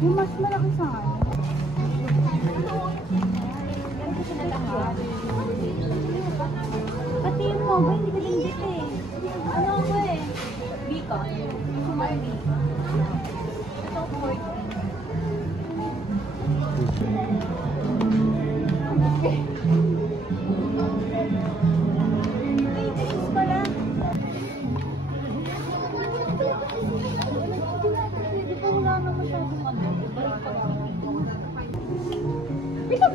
Yung mas malaki sa akin. Pati yung mobile, hindi ka dinggit eh. Ano ko eh? Bika. Sumay Bika. Ito 14. Ay, tinis pala. Hindi ko wala na masyadong ano.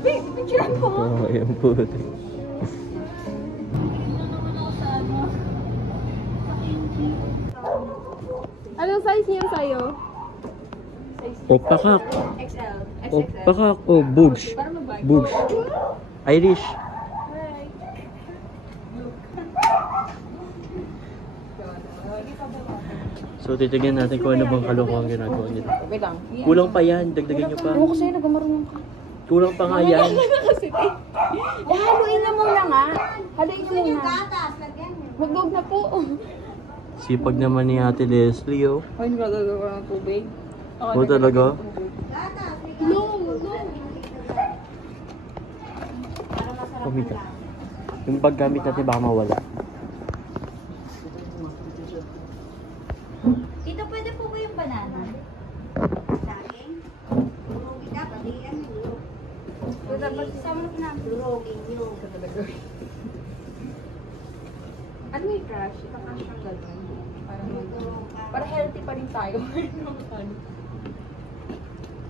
Picturean ko. Oo, yan po. Anong size niya sa'yo? O pakak. XL. O pakak. O boobs. Boobs. Irish. So titignan natin kung ano bang kalokohan ginagawa nila. Wait lang. Kulang pa yan. Dagdagan nyo pa. Ewan ko sa'yo, nagamarunong ka. Kulang pa nga yan. Haluin na muna nga. Haluin na muna. Magdog na po. Sipag naman ni Ate Leslie, oh. Ay, nagagawa ng tubig. Oo, talaga? No. Pumika. Yung paggamit natin baka mawala. Dito pwede po ba yung banana? Saging? Lurogi na, palihan nyo. Dapat isama na lurogi nyo. Ano may crush? Ika-crush ng girlfriend. Para healthy pa rin tayo.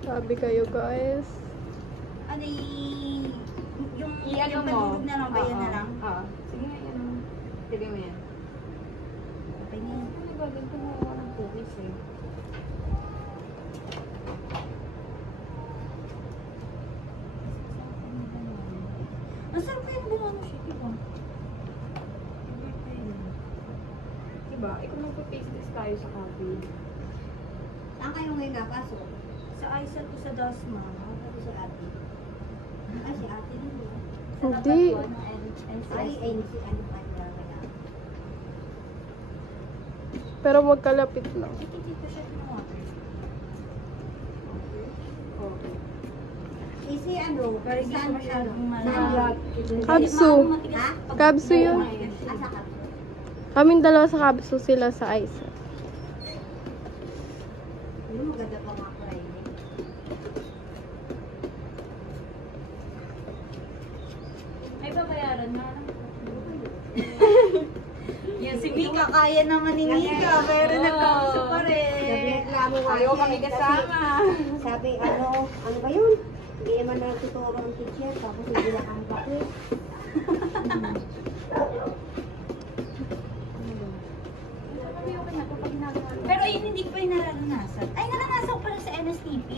Sabi kayo guys. Ano yung I-ano mo? pagdurog na lang ba yan na lang? Sige nga yan. Sige mo yan. Okay na yun. Ano ba? Ganito mo ako ng cookies eh. Masarap pa yung banana siya, diba? Diba? Ikaw magpa-face test tayo sa coffee. Saan kayo ngayon kapasok? Sa Aisal ko sa Dasma. Tapos sa ate. Ay, si ate din yun. Hindi. Ay, si ano pa nila kaya. Pero magkalapit lang. Dito siya ng water. Okay. Isi ano, saan masyadong Kabsu. Ha? Kabsu yun. Asa ka? Kaming dalawa sa Kabsu, sila sa Aisa. Yung maganda pa mga Friday. Ay, babayaran na. Yan si Mika, kaya naman ni Mika, pero nagkakasya pa rin. Nagreklamo nga Ayaw yan, kami kasama. Sabi, ano ba yun? Hindi naman natuturo ang teacher, tapos hindi na kang bakit. Pero yun hindi ko pa yung naranasan. Ay, naranasan ko pala sa NSTP.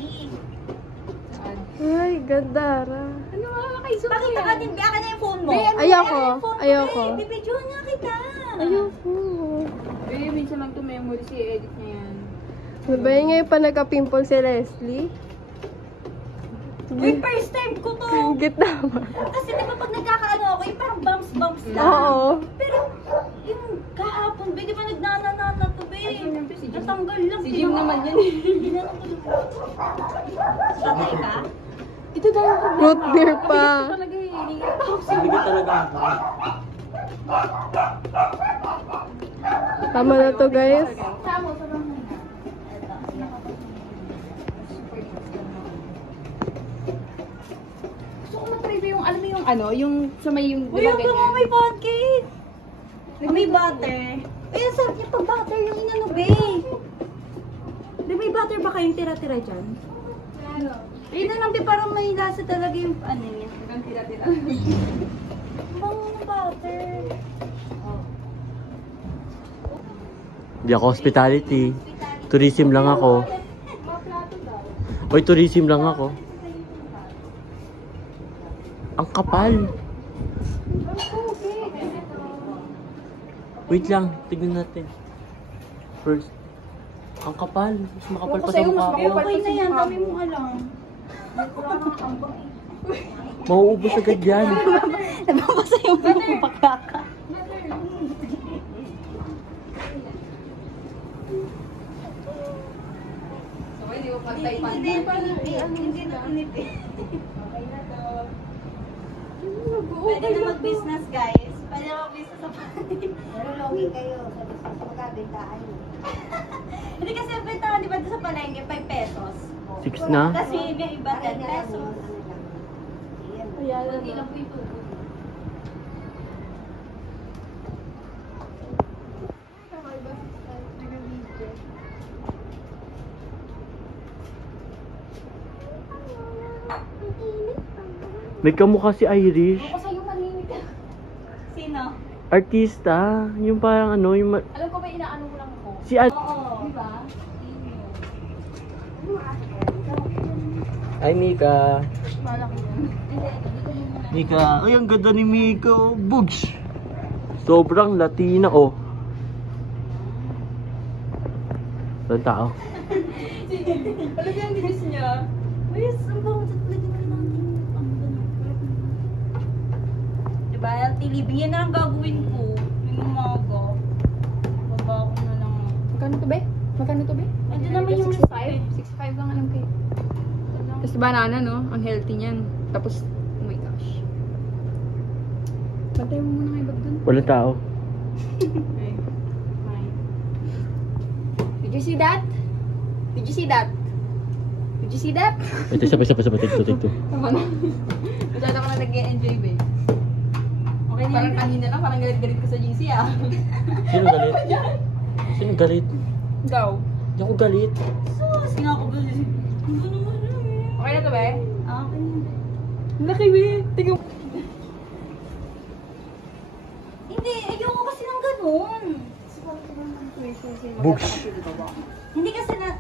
Ay, gandara. Ano mga kaisuki Pakita ka din, baka na yung phone mo. Ayoko. Ayoko. Bibidyohan nga kita. Ayoko. Eh, minsan lang to memory si edit niya yan. Ano ba yun ngayon pa nagka-pimple si Leslie? Uy, first time ko to. Gitna ba? Kasi diba pag nagkakaano ako, yung parang bumps lang. Oo. Pero yung kahapon, di ba nagnanana to, be? Natanggal lang. Si Jim naman yun eh. Patay ka? Ito daw ako. Root beer pa. Talaga eh. Sige talaga. Tama na to guys. Gusto ko matry ba yung, alam mo yung ano, yung sa may yung, Uy, yung mo may pancake. May butter. Uy, ang sarap niya pag butter yung inano, be. Di may butter ba kayong tira-tira dyan? Ayun na lang, be, parang may lasa talaga yung ano niya. Hanggang tira-tira. Bang butter. Hindi ako hospitality. Tourism lang ako. Oy, tourism lang ako. Ang kapal. Wait lang, tignan natin. First. Ang kapal. Mas makapal pa sa mukha ko. Okay na yan, dami mong alam. Mauubos agad yan. Nababasa yung pagkaka. Hindi ko pag-type. Hindi na tinipid. Pwede na mag-business, guys. Pwede na mag-business sa palengke. Pero logi kayo. Sabi sa magkabintaan. Hindi kasi ang bentahan, di ba sa palengke, 5 pesos. 6 na? Kasi yung iba 10 pesos. Ayan, Hindi lang po ito. May kamukha si Irish. ako sa'yo malimit. Sino? Artista. Yung parang ano, yung... Alam ko ba inaano mo lang ako? Si Al... Oo. Diba? Ay, Mika. Malaki yan. Mika. Ay, ang ganda ni Mika. Bugs. Sobrang Latina, oh. Saan tao? Alam mo yung bilis niya? Yes, ang bango. Lagyan na rin natin. Ang bango. Diba, LTV, yan na lang gagawin ko. Yung umaga. Baba ko na lang. Magkano to, be? Magkano to, be? Ito naman yung 65? 65 lang alam ko eh. Tapos banana, no? Ang healthy niyan. Tapos, oh my gosh. Bantay mo muna kayo bag dun. Wala tao. Did you see that? Did you see that? Did you see that? Ito, sabay. Take two. Tama na. Masyado ka na nag-enjoy, be. Okay na Parang yun. kanina lang, parang galit-galit ka sa GC, ah. Sino galit? Sino galit? Daw. Hindi ako galit. Sus, nga ako ba? Okay na to, be? Okay na. Laki, be. Tingnan mo. Hindi, ayoko kasi ng ganun. Bugs. Hindi kasi na,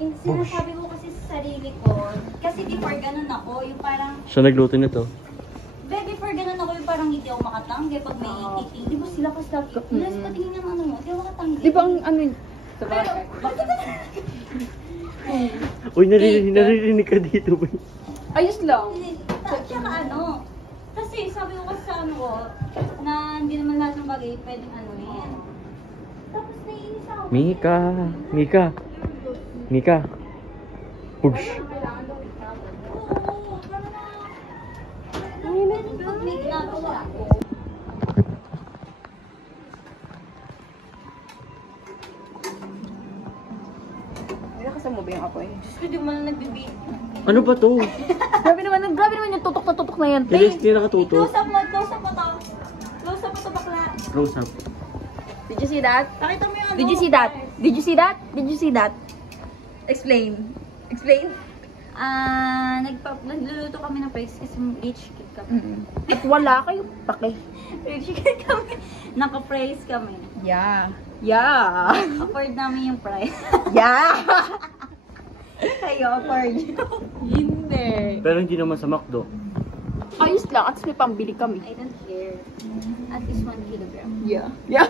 sinasabi ko kasi sa sarili ko, kasi before ganun ako, yung parang, Siya nagluto nito. before ganun ako yung parang hindi ako makatanggi pag may eating. Di ba sila kasi nila sa patingin ng ano mo, hindi ako makatanggi. Di ba ang ano yun? Sa bagay. Uy, naririnig ka dito, boy. Ayos lang. Tsaka ano, kasi sabi ko kasi sa ano ko, na hindi naman lahat ng bagay pwedeng ano yan. Tapos naiinis ako. Mika. Bugs. Oo, tama na. Pag may ginagawa ko. Nakasan mo ba yung apoy? Diyos ko, di mo na nagbibig. Ano ba to? Grabe naman yung tutok na yan, Hindi nakatuto. Close up mo to. Close up mo to bakla. Close up. Did you see that? Pakita mo yung ano. Did you see that? Did you see that? Did you see that? Explain. Explain. Nagluluto kami ng fries kasi rich kid kami. At wala kayong pake. Rich kid kami. Naka-fries kami. Yeah. Yeah. Afford namin yung price. Yeah. Kayo, afford. Hindi. Pero hindi naman sa McDo. Ayos lang. At may pambili kami. I don't care. At least 1 kilogram. Yeah. Yeah.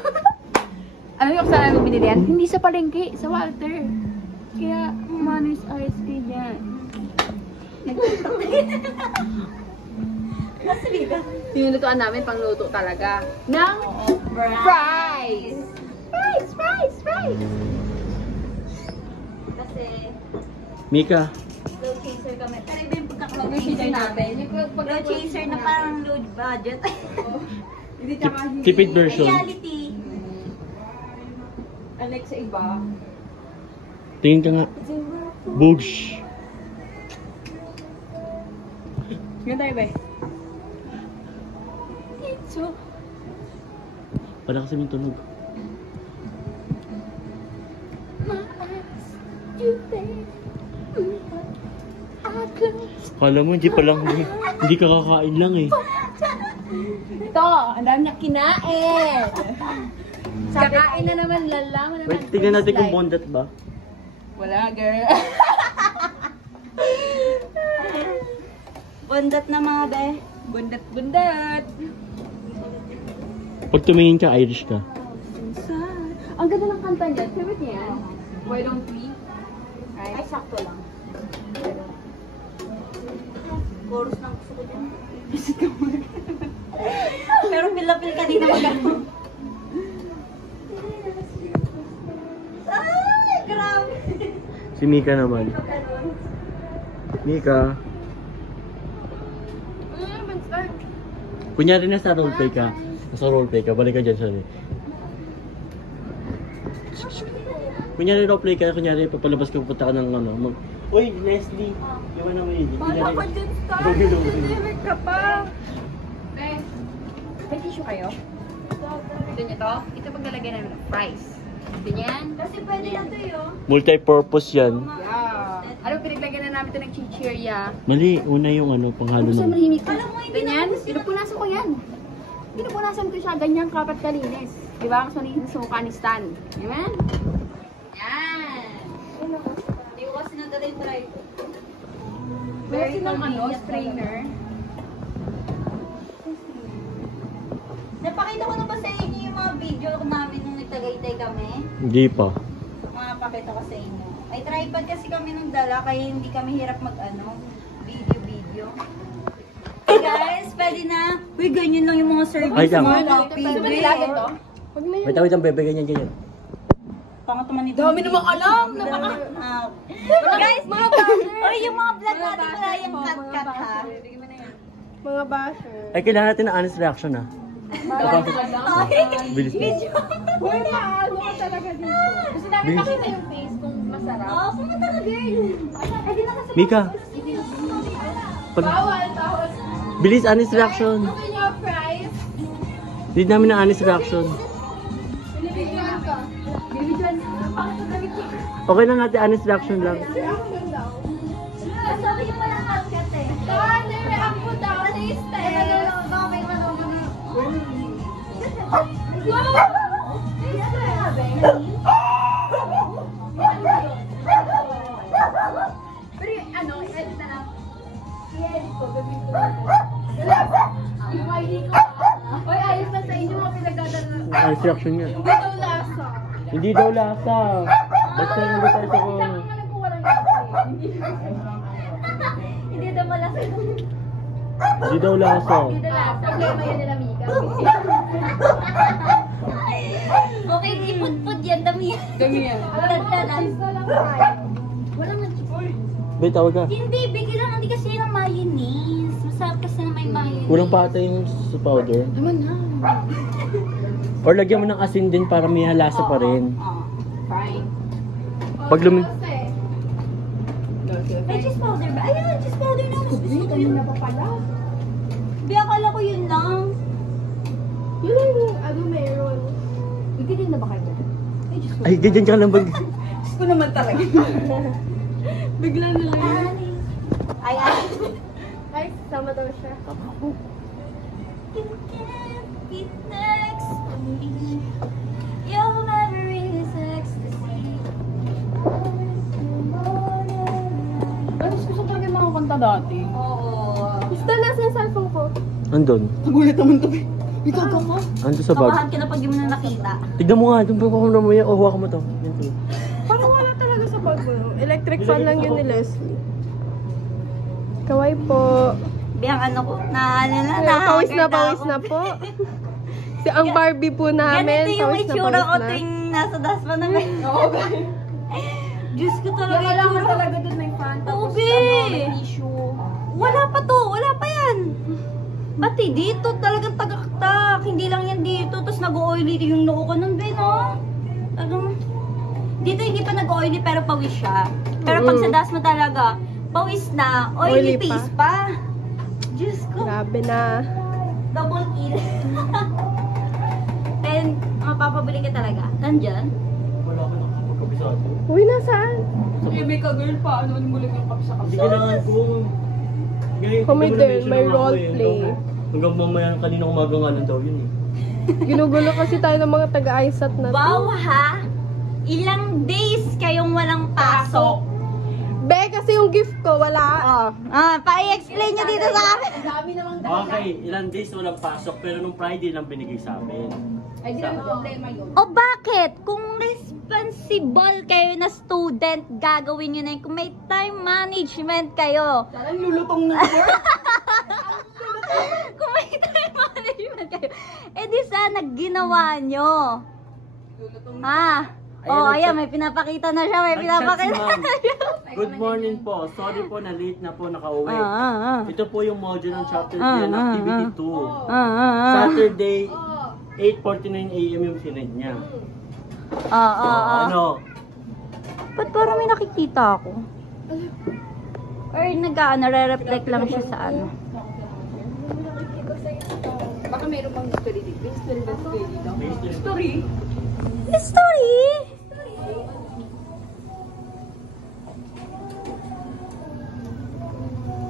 Alam niyo kung saan namin binili yan? Hindi sa palengke. Sa Walter. Kaya, manis RSP dyan. Kasi dito. Tinulutuan namin pangluto talaga. Ng fries. Fries. Kasi, Mika. low chaser kami. Pero iba yung pagkaka-low chaser natin. Low chaser na parang low budget. Hindi Tipid version. Reality. Unlike sa iba. Tingin ka nga. Bugs. Ngayon tayo ba? So, Wala kasi yung tunog. Kala mo, hindi ka kakain lang eh. Ito, ang dami niya kinain. Kakain na naman, lalaman naman. Wait, tingnan natin kung bondat ba. Wala, girl. bundat na mga be. Bundat. Pag tumingin ka, Irish ka. Ang ganda ng kanta niya. Favorite niya yan? Why don't we? Ay, sakto lang. Chorus ng gusto ko dyan. Pero pila-pil kanina magano. Ay, grabe. Si Mika naman. Mika. Kunyari nasa roleplay ka. Nasa roleplay ka. Balik ka dyan, sorry. Kunyari roleplay ka. Kunyari papalabas ka, pupunta ka ng ano. Uy, Leslie. Iwan na mo yun. Bala ka dyan, Star. Nag-deliver ka pa. May tissue kayo? Gusto nyo to? Ito paglalagay namin ng fries. Gusto nyo yan? Kasi pwede na ito yun. Multi-purpose yan. Yeah. Ano pinaglagyan na namin ito ng chichirya? Mali, una yung ano, panghalo Gusto ng... marihimik ka? Alam mo, hindi Ganyan? na ako Pinupunasan ko yan. Pinupunasan ko siya. Ganyan kapat kalinis. Di ba? Ang suka ni Stan. Amen? Yan. Hindi ko kasi nadala yung try. Very ng ano, strainer. Napakita ko na ba sa inyo yung mga video namin nung nagtagaytay kami? Hindi pa. Mga pakita ko sa inyo. Ay, tripod kasi kami nung dala, kaya hindi kami hirap mag-ano, video. Hey guys, pwede na. Uy, ganyan lang yung mga service Ay, mo. tama. Happy Gusto mo nilagyan to? Wait, ang bebe, ganyan. Pangatuman nito. Dami namang alam. Guys, mga basher. Uy, yung mga vlog natin wala yung cut ha. Mga basher. Ay, kailangan natin ng honest reaction ah. Bilis na. Uy, maano ka talaga dito. Gusto namin makita yung face kung masarap. Oo, pumunta ka girl. Ay, di na kasi Mika. Bawal, bawal. Bilis, honest reaction. Gusto nyo fries? Hindi namin ng honest reaction. Binibidyoan ka. Binibidyoan ka. Bakit ang damit ko? Okay lang natin, honest reaction lang. Reaction daw. sabi mo lang cut eh. React mo daw. Taste eh. Bakit mo Pero yung ano, i-edit na lang. I-edit ko, gagawin ko. Yung ID ko. Oy, ayos na sa inyo mga pinagdadala. Honest reaction niya. Hindi daw lasa. Hindi daw lasa. Basta nandito tayo sa kung... Saan naman kung walang lasa eh. Hindi daw malasa. Hindi daw lasa. Hindi daw lasa. Problema yan nila, Mika. Okay, iput-put yan. Dami yan. Dami yan. Tanda-tanda. Wala nga chipotle. Bay, tawag ka. Hindi, bigyan lang. Hindi kasi ng mayonnaise. Masarap kasi na may mayonnaise. Kulang pa ata yung sa powder. Naman na. Or lagyan mo ng asin din para may halasa pa rin. Fine. Pag lumi... May cheese powder ba? Ayun, cheese powder na. Mas gusto ko yun. pa pala. Bi, akala ko yun lang. Yun yung ano meron. Bigyan na ba kayo? Ay, ganyan ka lang bag... Diyos ko naman talaga. Bigla na lang. Ay. Ay, sama daw siya. You can't be next to me. Your memory is ecstasy. Ay, gusto talaga yung mga kanta dati. Oo. Basta nasa yung cellphone ko. Andun. Nagulat naman to. Ikaw ka mo? Andun sa bag. Kamahan ka na pag di mo na nakita. Tignan mo nga, doon pa ako na mo yan. O, huwag mo to. Yan to. Parang wala talaga sa bag mo. Electric fan lang yun ni Leslie. Kaway po. Biyang ano ko, na ano na, Pawis na, ako. pawis na po. Si ang Barbie po namin, Ganito yung pawis na, itsura ko pawis na. tuwing nasa dasma na may... Oo, ba? Diyos ko talaga Wala itsura ka ko. talaga doon may fan. Oo, Tapos be. ano, may tissue. Wala pa to, wala pa yan. Pati dito talagang tagaktak. Hindi lang yan dito. Tapos nag-oily yung noo ko nun, Ben, no? Talagang... Dito hindi pa nag-oily pero pawis siya. Pero pag sa dasma talaga, pawis na, oily Oily pa. face pa. Diyos ko. Grabe na. Double kill. And, mapapabili ka talaga. Nandyan? Wala ko nakapagkabisado. Uy, nasaan? Sabi ka girl pa, ano mo lang yung cup sa Hindi kailangan ko. Ngayon, Kami hindi mo din, na-mention may lang ako role eh. play. Hanggang mamaya kanina umaga nga lang daw yun eh. Ginugulo kasi tayo ng mga taga-ISAT na to. Wow, ha? Ilang days kayong walang pasok? Be, kasi yung gift ko, wala. Pa-i-explain nyo dito sa akin. Dami namang Okay, ilang days walang pasok pero nung Friday lang binigay sa amin. Ay, di naman problema yun. O bakit? Kung responsible kayo na student, gagawin nyo na yun. Kung may time management kayo. Parang lulutong na Kung may time management kayo, eh di sana ginawa nyo. Lulutong na. Ha? Oh, ayan, may pinapakita na siya, may pinapakita Nag-chat na si siya. ma'am. Good morning po. Sorry po na late na po nakauwi. Ito po yung module ng chapter 10, activity 2. Saturday, 8:49 AM yung sinend niya. Ano? Ba't parang may nakikita ako? Or nag-reflect lang siya sa ano? Baka mayroon pang history dito. History ba dito? History? History!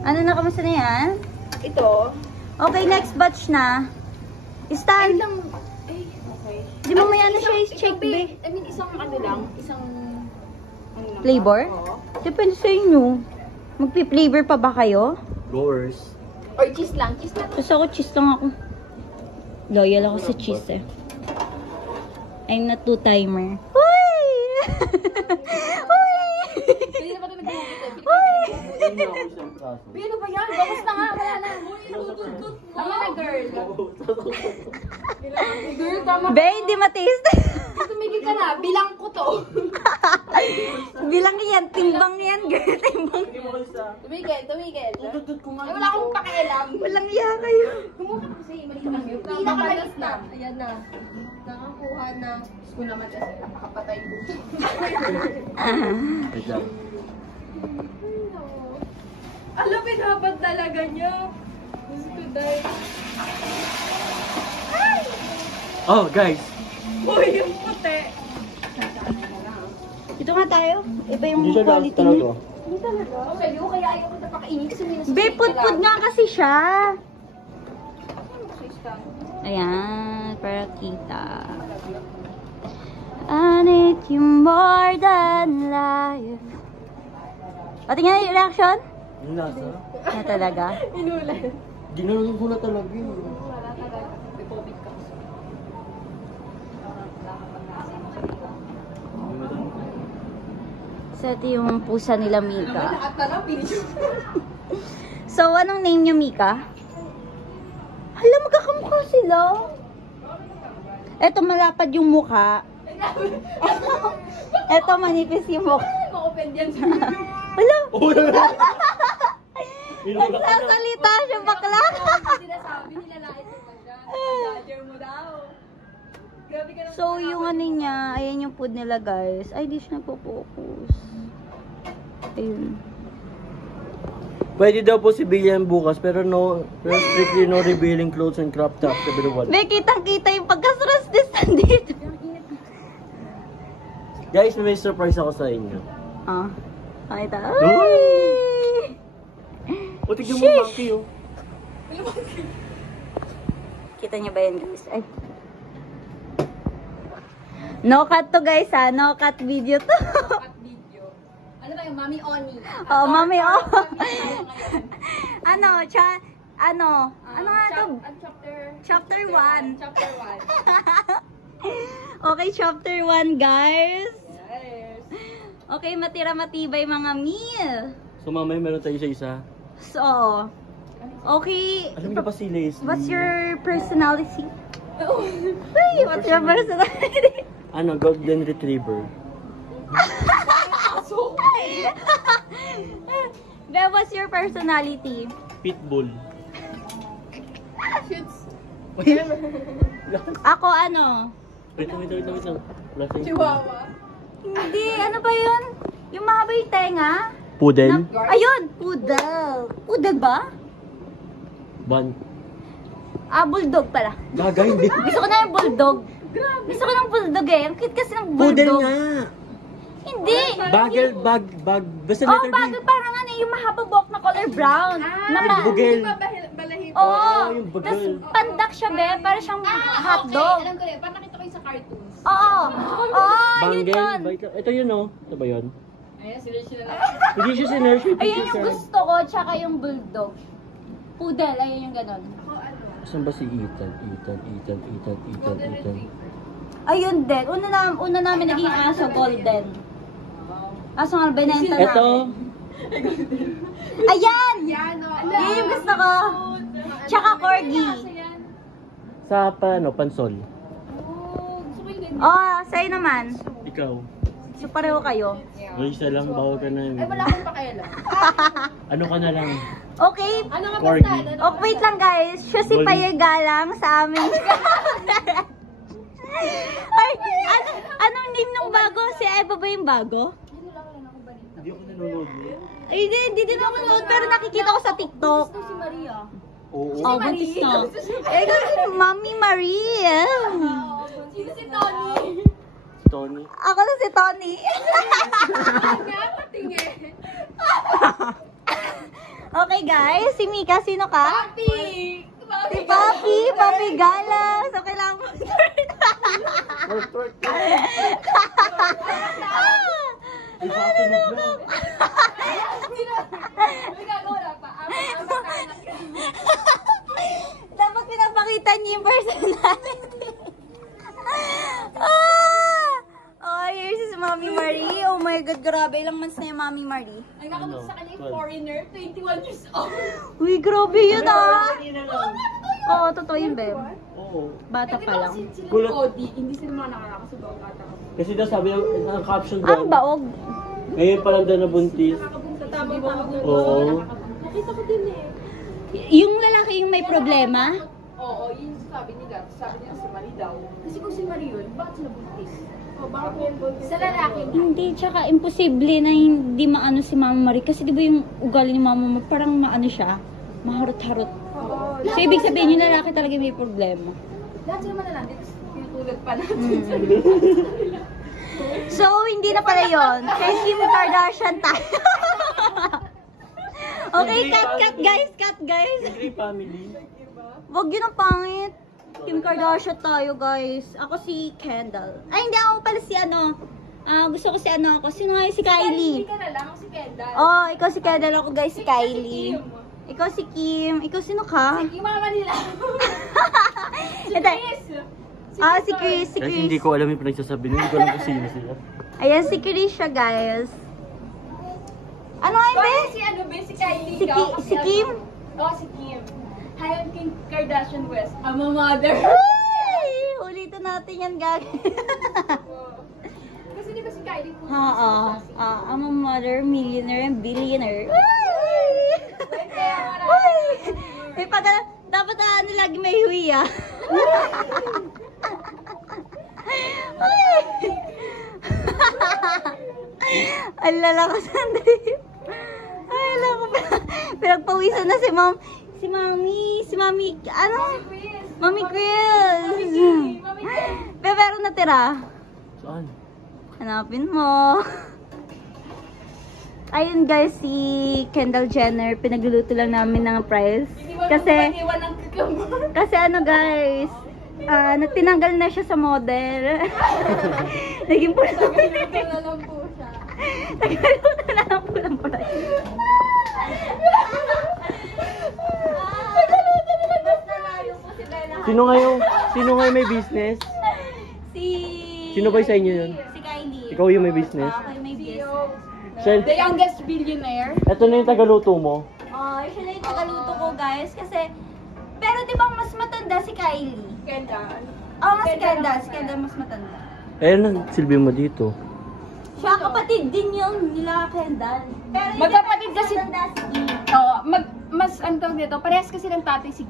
Ano na, kamusta na yan? Ito. Okay, next batch na. Stan, Okay. di mo maya na siya check, be. I mean, isang ano lang. Isang... Ano lang. Flavor? Oo. Depende sa inyo. Magpi-flavor pa ba kayo? Goers. Or cheese lang. Cheese lang. Kasi ako, cheese lang ako. Loyal ako sa cheese eh. I'm not two-timer. Uy! Uy! Hindi na ba ito nag-uukit eh? Hindi ako isang kaso. Uy, ano ba yan? Bawas na nga. Wala na. Tama na, girl. Girl, tama. Be, hindi ma-taste. Tumigil ka na. Bilang ko to. Bilang yan, timbang yan, girl. Timbang. Hindi mo isa. Tumigil. Tututut ko nga. Ay, wala akong pakialam. Walang iya kayo. Kumuha ka kasi. Mali ka lang yun. Pinakamalas na. Ayan na. Nakakuha na. Diyos ko naman kasi napakapatay ko. Wait lang. Alam, pinabad talaga niya. Gusto ko dahil. Oh, guys. Uy, yung puti. Dito nga tayo. Iba yung Hindi siya lahat quality talaga. niya. Okay, yung kaya ayaw ko napakainin kasi may nasa Be, put-put nga kasi siya. stand. Ayan, para kita. I need you more than life. Pati nga yung reaction? Yung lasa. Na talaga. Inulan. Ginanong ko na talaga yun. Wala talaga. May COVID ka. So, ito yung pusa nila, Mika. Lahat na lang, pinis. So, anong name niyo, Mika? Hala, magkakamukha sila. Eto, malapad yung mukha. Eto, manipis yung mukha. Maka-offend yan sa Hala, Inulak ka na. nagsasalita siya, bakla. sinasabi nila lait mo pa dyan. Judger mo daw. Grabe ka naman. So, yung ano niya, ayan yung food nila, guys. Ay, di siya nagpo-focus. Ayun. Pwede daw po si Billiam bukas, pero strictly no revealing clothes and crop tops sa everyone. May kitang-kita yung pagkasuras dito. Guys, may surprise ako sa inyo. Ah, makita. No! Ay! O, tignan mo, Sheesh! monkey, oh. Kita niyo ba yan, guys? Ay. No cut to, guys, ha? No cut video to. At video. Ano ba yung Mami Oni? Oh, mami, oh. Mami, ano nga to? Chapter Chapter 1. Chapter 1. Okay, chapter 1, guys. Yes. Okay, matira-matibay mga meal. So, mamaya meron tayo isa-isa. So, okay. Alam niyo ba si Leslie? What's your personality? Hey, what's your personality? Ano, golden retriever. Be, what's your personality? Pitbull. Ako ano? Wait lang. Wala sa'yo. Chihuahua. Hindi, ano ba yun? Yung mahaba yung tenga? Poodle. Ayun, poodle. Poodle ba? Ban. Ah, bulldog pala. Gaga, hindi. Gusto ko na yung bulldog. Gusto ko ng bulldog eh. Ang cute kasi ng Poodle bulldog. nga. Hindi. Bag. Basta Oh, letter B. bagay parang ano, yung mahaba buhok na color brown. na Bugel. Balahito. Oo. Oo, yung bagel. Tapos pandak siya, be. Para siyang hotdog. Okay, alam ko rin. Parang nakita ko yung sa cartoons. Oo. Oo, yun Banggel. yun. Ito yun, oh. Ito ba yun? Ayan, sila na. Hindi siya sinerge. Ayun yung gusto ko, tsaka yung bulldog. Poodle, ayun yung ganun. Saan ba si Ethan? Ayun din. Una namin naging aso, golden. Aso nga, binenta namin. Ito. Ayan! Yan, o. Yan yung gusto ko. Tsaka corgi. Sa pansol. Gusto ko yung ganyan. Oh, sa'yo naman. Ikaw. So pareho kayo. O isa lang, bawal ka na. Ay, wala akong pakialam. Ano ka na lang? Okay. Ano nga Corgi. basta? Oh, wait lang guys. Siya si Boli. Payagalang sa amin. Ay, anong name nung bago? Si Eva ba yung bago? Hindi ako nanonood. Ay, hindi din ako nanonood, pero nakikita ko sa TikTok. Si Maria. Oo. Oh, buntis na. Eh, kasi Mami Maria. Sino si Tony? Tony. Ako na si Tony. Nga, patingin. Okay guys, si Mika, sino ka? Papi! Si Papi, Papi Galang. So, kailangan mo. Twerk. Ipasunog na. May gagawa na pa. Dapat pinapakita niyo yung personality. Oh, here's si Mami Marie. Oh my God, grabe. Ilang months na yung Mami Marie? Ang nakapunta sa kanya yung foreigner, 21 years old. Uy, grabe yun ah. Kanina lang. Oo, totoo yun, Beb. Oo. Bata pa lang. Sila Gulat. Cody, hindi sila mga nakakasubaw bata. Kasi daw sabi ang caption Ang doon. baog. Ngayon pa lang daw nabuntis. Sa tabi mo ako. Oo. Nakita ko din eh. Yung lalaki yung may problema? Oo, yun sabi nila. Sabi nila si Marie daw. Kasi kung si Marie yun, bakit sila buntis? Oh, bakit yan buntis? Sa lalaki. Hindi, tsaka imposible na hindi maano si Mama Marie. Kasi di ba yung ugali ni Mama Marie, parang maano siya, maharot-harot. So, ibig sabihin yung lalaki talaga may problema. Lahat sila manalandi, tapos tinutulog pa natin. So, hindi na pala yun. Kay Kim Kardashian tayo. Okay, cut guys. Grey family. Wag yun ang pangit. Kim Kardashian tayo, guys. Ako si Kendall. Ay, hindi ako pala si ano. Gusto ko si ano ako. Sino nga yung si Kylie? Hindi ka na lang, si Kendall. Oh, ikaw si Kendall, ako guys si Kylie. Ikaw si Kim. Ikaw sino ka? Yung mama nila. Si Ito. Chris. Si Chris. Kasi hindi ko alam yung pinagsasabi nila. Hindi ko alam kung sino sila. Ayan, si Chris siya, guys. Ano nga yun, Bakit be? si ano ba? Si Kylie Si ka? Ki- Kasi si Kim? ano? Oo, si Kim. Hayan Kim Kardashian West. I'm a mother. Ay! Ulitin natin yan, gag. Kasi di ba si Kylie po? Oo. I'm a mother, millionaire, and billionaire. Ay! Ay! May dapat ano lagi may huwi ah. Ay! Ang lalakas ng drip. Ay, alam ko pa. Pinagpawisan na si Mom. Si Mami, ano? Mami Chris. Pero natira. Saan? Hanapin mo. Ayun guys, si Kendall Jenner, pinagluluto lang namin ng prize. Kasi ano guys, tinanggal na siya sa model. Naging pula. Nagkaluto na lang po ng prize. Sino ngayon may business? Sino ba sa inyo yun? Si Kylie. Ikaw yung may business? Ako yung may business. Shell, The youngest billionaire. eto na yung tagaluto mo. Siya na yung tagaluto ko guys. Kasi, pero di ba mas matanda si Kylie? Kendall. Si Kendall. Si Kendall mas matanda. Ayun ang silbi mo dito. Siya kapatid din yung nila Kendall. Pero hindi Magkapatid mas kasi- matanda si Kim. Oo, mas ang tawag dito, parehas kasi ng tatay si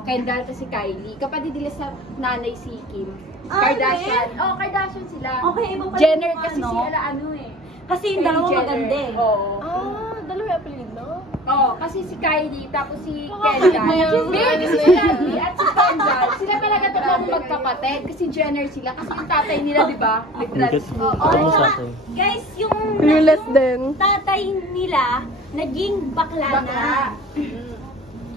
Kendall at si Kylie. Kapatid nila sa nanay si Kim. Kardashian. Oo, Kardashian sila. Okay, iba pala Jenner yung kasi ano. sila ano eh. Kasi yung dalawa Jenner. maganda eh. Oo. Dalawa yung apelido? Oo, kasi si Kylie, tapos si Bakit Kendall. mo yung- Hindi, kasi si Kylie at si Kendall, sila talaga tatlong magkapatid. Kasi Jenner sila. Kasi yung tatay nila, di ba? May Bigat. Oo. Ano sa tsaka, akin? guys, yung Clueless din. tatay nila, naging bakla na. Bakla.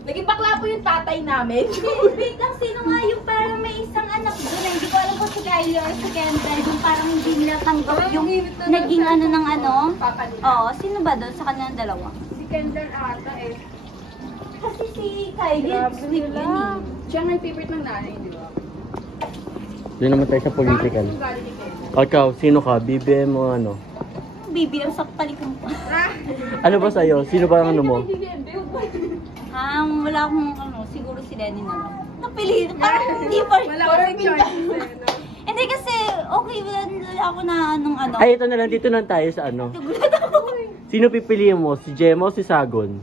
Naging bakla po yung tatay namin. Wait lang, sino nga yung parang may isang anak doon? Hindi ko alam kung si Kylie or si Kendall. Yung parang hindi nila tanggap yung naging ano ng ano. Papa nila. Oo, sino ba doon sa kanilang dalawa? Si Kendall ata eh. Kasi si Kylie, sweet yun eh. Siya ang favorite ng nanay, di ba? Doon naman tayo sa political. Yung galing ni Kendall. O ikaw, sino ka? BBM o ano? Bibi, ang sakpalikong pa. Ano ba sa'yo? Sino ba ang ano mo? Wala akong ano, siguro si Lenny na lang. Napili, parang hindi pa rin. Wala ko rin choice eh, no? Hindi kasi, okay, wala ako na anong ano. Ay, ito na lang. Dito lang tayo sa ano. Sino pipiliin mo? Si Gemma o si Sagon?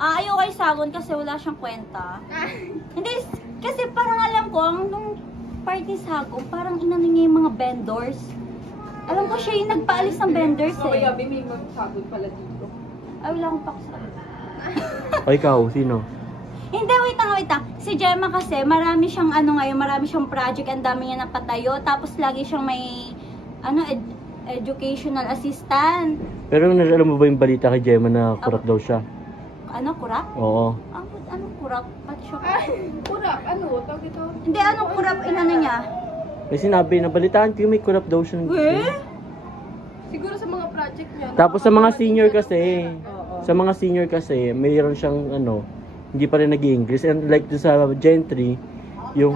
Ayaw kay Sagon kasi wala siyang kwenta. Hindi, kasi parang alam ko, nung party Sagon, parang inano niya yung mga vendors. Alam ko siya yung nagpaalis ng vendors eh. Kaya may magsabot pala dito. Ay, wala akong paksa. O ikaw, sino? Hindi, wait lang. Si Gemma kasi, marami siyang ano ngayon, marami siyang project, ang dami niya napatayo. Tapos lagi siyang may, educational assistant. Pero alam mo ba yung balita kay Gemma na kurap daw siya? Ano, kurap? Oo. Anong kurap? Pati siya. Kurap, ano? Tawag ito? Hindi, anong kurap inano niya? May sinabi, nabalitaan ko yung may kurap daw siya. Siguro sa mga project niya. Tapos sa mga senior kasi, mayroon siyang hindi pa rin nag-i-English. And like doon sa Gentry, yung...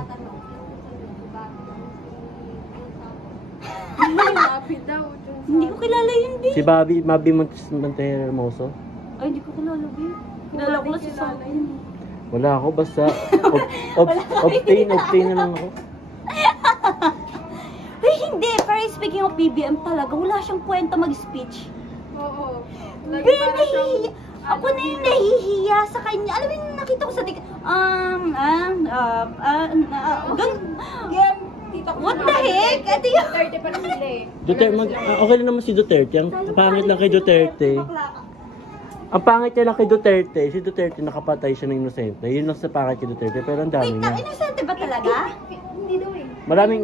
Lapit daw. Hindi ko kilala yun, di. Si Mabi Montehermoso. Ay, hindi ko kilala, di. Kilala ko lang si Sagon. Wala ako, basta obtain na lang ako. Ay, hindi. Pero speaking of PBM talaga, wala siyang kwenta mag-speech. Oo. Ako na yung nahihiya sa kanya. Alam mo yung nakita ko sa what the heck? Ito yung... Duterte pa rin sila eh. Okay lang naman si Duterte. Ang pangit lang kay Duterte. Ang pangit niya lang kay Duterte. Si Duterte nakapatay siya ng inosente. Yun lang sa pangit kay Duterte. Pero ang dami Wait, niya. inosente ba talaga? Hindi daw eh. Maraming...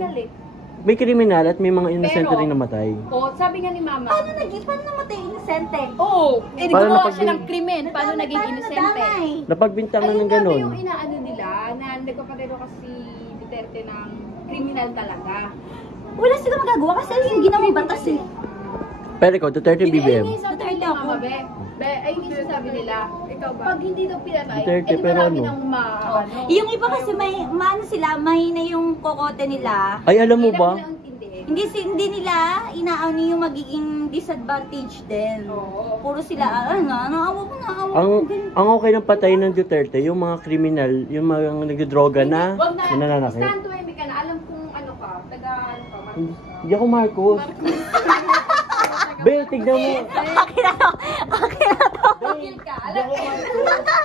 May kriminal at may mga inosente Pero- rin namatay. O, sabi nga ni Mama. Paano namatay yung inosente? Oo. Eh, Paano gumawa napag- siya ng krimen. Paano naging inosente? Napagbintangan Ayun ng nga ba ganon. yung inaano nila na nagpapatay daw kasi Duterte ng kriminal talaga. Wala sila magagawa kasi alam yung ginawang batas eh. Pero ikaw, Duterte Hindi, BBM. ayun yung sabi nila, Mama, be. Be, ayun yung sabi nila. Ikaw ba? Pag hindi daw pinatay, Duterte, edi pero marami ano? nang ano. Yung iba kasi mahina yung kokote nila. Ay, alam mo Hindi ba? lang nila intindihin. Hindi nila inaano yung magiging disadvantage din. Oo. Puro sila, naawa ko. Ang okay ng patay ng Duterte, yung mga kriminal, yung mga nagdodroga na, Wag na, nananakit. stand to him ka na. Alam kung ano ka, taga ano ka, Marcos ka. Hindi ako Marcos. Be, tignan mo. Akin na to. Bakil ka. Alam Hindi ako Marcos.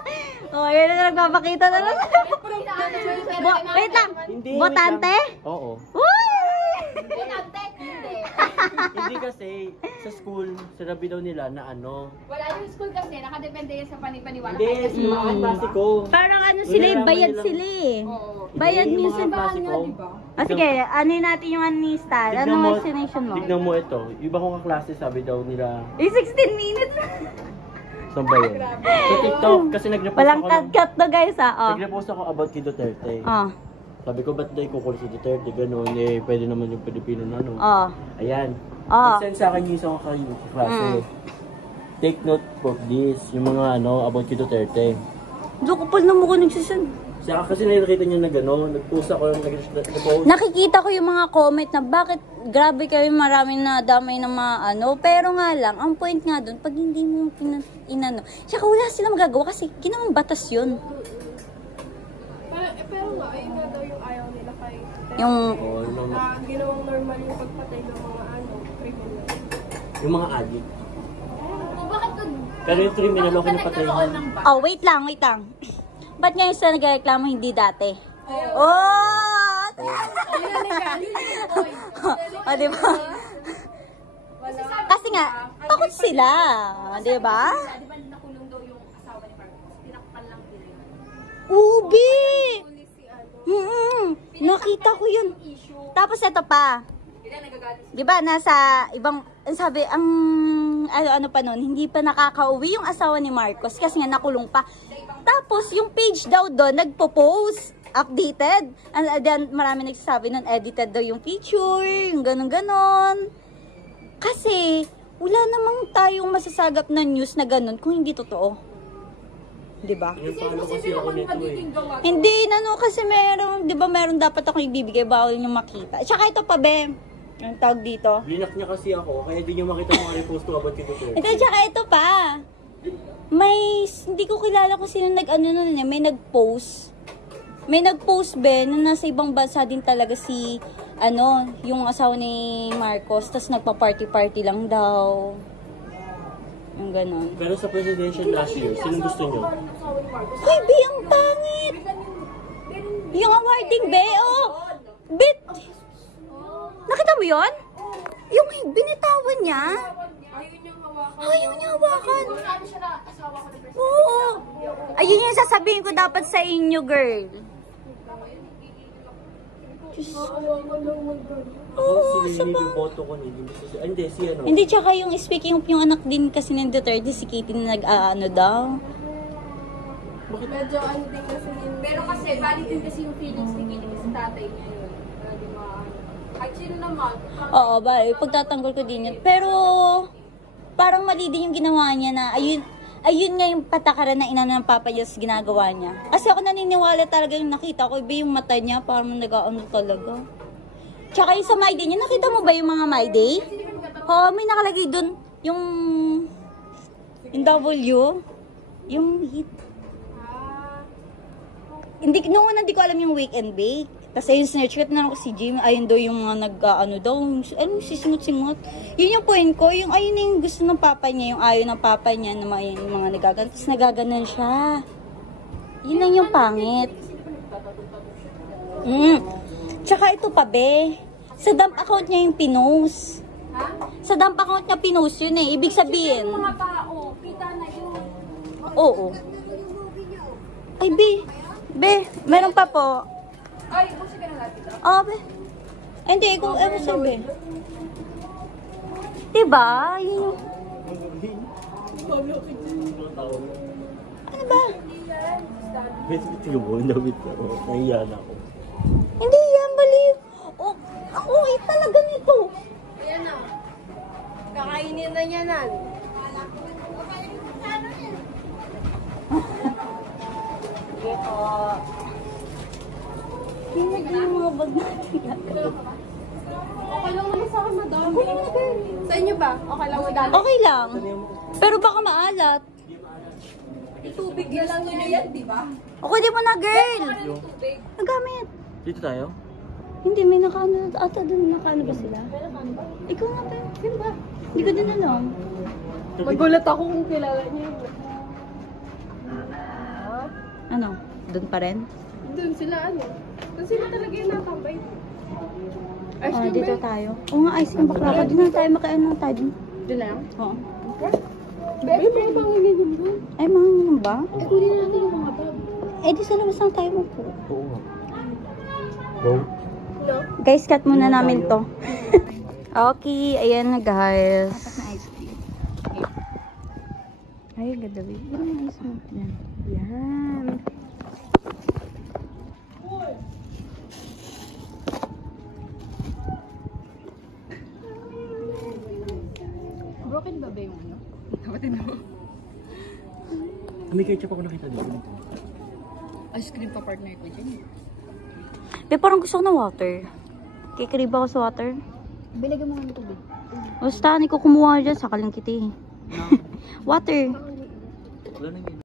Oh, yun na nagpapakita na lang. Pero inaano mo yung Duterte Wait lang. Hindi, Botante? wait lang. Oo. Botante? Hindi. Hindi kasi, sa school, sinabi daw nila na Wala yung school kasi, nakadepende yan sa panipaniwala. Hindi, Kahit yung mga klase ko. Parang sila Nilalaman bayad nilang- sila eh. Oo. Bayad Hindi, yung minsan. mga klase ko. Sige, ano natin yung ni Star? Tignan Anong mo, vaccination mo? tignan mo ito. Iba kong kaklase, sabi daw nila, 16 minutes. saan ba yun? Sa TikTok, kasi nag-repost Walang ako. cut-cut to guys ah. Nag-repost ako about kay Duterte. Oh. Sabi ko, ba't dahil kukul si Duterte? Ganun, pwede naman yung Pilipino na Oh. Ayan. Oh. Nag-send sa akin yung isang klase. Take note of this, yung mga about kay Duterte. Dukupal na mukha nagsisan. Siya kasi nakita niya na gano'n, nag-post ako, nag-post. Nakikita ko yung mga comment na bakit grabe kayo maraming na damay ng mga pero nga lang, ang point nga dun, pag hindi mo inano, tsaka wala sila magagawa kasi ginawang batas yun. Pero nga, ayun nga daw yung ayaw nila kay Yung, Oh, yung mga, ginawang normal yung pagpatay ng mga criminal. yung mga addict. O bakit kung Pero yung criminal, okay na patay nagkaroon na. ng ba? oh wait lang. Ba't ngayon sila nagreklamo hindi dati? Oh! O, diba? Kasi nga, takot sila. Diba? Di ba nakulong daw yung asawa ni Marcos? Tinakpan lang nila yun. Ubi! Nakita ko yun. Tapos ito pa. Di ba nasa ibang, sabi, ano pa nun, hindi pa nakakauwi yung asawa ni Marcos kasi nga nakulong pa. Tapos yung page daw doon, nagpo-post, updated. And then marami nagsasabi nun, edited daw yung picture, yung ganon-ganon. Kasi, wala namang tayong masasagap na news na ganon kung hindi totoo. Di ba? Pinapalo kasi ako nito Hindi, kasi meron, di ba meron dapat ako ibibigay, bawal nyo makita. Tsaka ito pa, Bem. Ang tawag dito. Blinak niya kasi ako, kaya di niyo makita mga repost ko about kay Duterte. Ito, tsaka ito pa. Hindi ko kilala kung sino nun, may nag-post. May nag-post, Ben, na nasa ibang bansa din talaga si ano, yung asawa ni Marcos, tas nagpa-party-party lang daw. Yung ganon. Pero sa presidential last year, sinong gusto nyo? Hoy, Be, ang pangit! Yung awarding, Be, oh! Bit! Nakita mo yun? Yung binitawan niya? Ayaw niya hawakan. Sabi siya na asawa ko ng president. Oo. Ayun yung sasabihin ko dapat sa inyo, girl. Oo, Si Lily yung boto ko ni hindi, si ano? Hindi, tsaka yung speaking of yung anak din kasi ng Duterte, si Kitty na nag-ano daw. Medyo ano din kasi yun. Pero kasi, valid din kasi yung feelings ni Kitty sa tatay niya yun. Di ba? At sino naman? Oo, pagtatanggol ko din yun. Pero, parang mali din yung ginawa niya na, ayun nga yung patakaran na ina ng Papa Diyos ginagawa niya. Kasi ako naniniwala talaga yung nakita ko, iba yung mata niya, parang nag-ano talaga. Tsaka yung sa My Day niya, nakita mo ba yung mga My Day? Oo, may nakalagay dun, yung W, yung hit. Noong una, hindi ko alam yung wake and bake. Tapos ayun, sinerch ko, tinanong ko si Jim, ayun daw yung mga nag-ano daw, sisingot-singot. Yun yung point ko, yung ayun na yung gusto ng papa niya, yung ayaw ng papa niya, na yung mga nagaganon. Tapos nagaganon siya. Yun lang yung pangit. Tsaka ito pa, Be. Sa dump account niya yung pinost. Ha? Sa dump account niya pinost yun eh. Ibig sabihin. Yung mga tao, kita na yun. Oo. Ay, Be, meron pa po. Ay, kung sige na natin. Oh, Be. Hindi, kung sir, Be. Diba? Yun. Ano ba? Ito yung buong David pero nahiya na ako. Hindi yan, baliw. Oh, ako talaga nito. Ayan na. Kakainin na niya nan. Sige po. Tingnan ko yung mga bag natin. Okay lang naman sa akin, madami. Kunin mo na, girl. Sa inyo ba? Okay lang madami. Okay lang. Pero baka maalat. Tubig na lang nyo yan, di ba? Okay, di mo na, girl. Tubig. Nagamit. Dito tayo? Hindi, may nakaano. Ata doon nakaano ba sila? Ikaw nga ba? Yun ba? Hindi ko din alam. Magulat ako kung kilala niyo yun. Ano? Doon pa rin? Doon sila ano? Doon sila talaga yung nakambay. Ice Oh, cream dito ba? tayo. Oo nga, ice cream bakla ka. Doon na tayo makaano tayo dun. Doon lang? Oo. May mga pangingin yun doon. Ay, mga ganun ba? Eh, kunin natin yung mga bag. Eh, di sa labas na tayo po. Oo nga. Go. No? Guys, cut muna namin to. Okay, ayan na guys. Ay, ganda ba? Yan ang ice mo. Yan. Yan. Broken ba ba yung ano? May ketchup ako nakita dito. Ice cream pa partner ko dyan. Parang gusto ko na water. Kikriba ako sa water. Bilagyan mo nga ng tubig. Basta, hindi ko kumuha dyan. Sakaling kita eh. Water. Wala na yun.